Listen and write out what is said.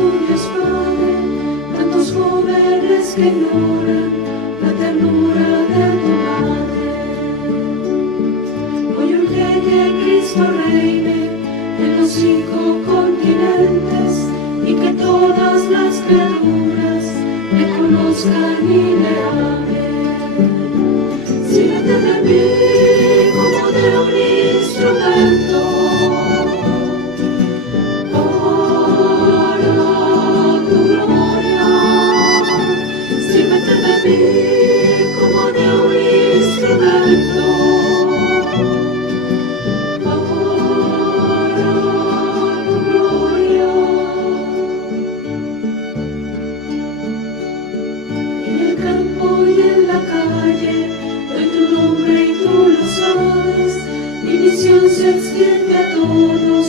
tuyo es Padre, tantos jóvenes que ignoran la ternura de tu madre. Hoy urge que Cristo reine en los 5 continentes y que todas las criaturas le conozcan y le amen. Sírvete de mí como de un instrumento para tu gloria. Sírvete de mí como de un instrumento para tu gloria. En el campo y en la calle doy tu nombre y tú lo sabes. Mi misión se extiende a todos.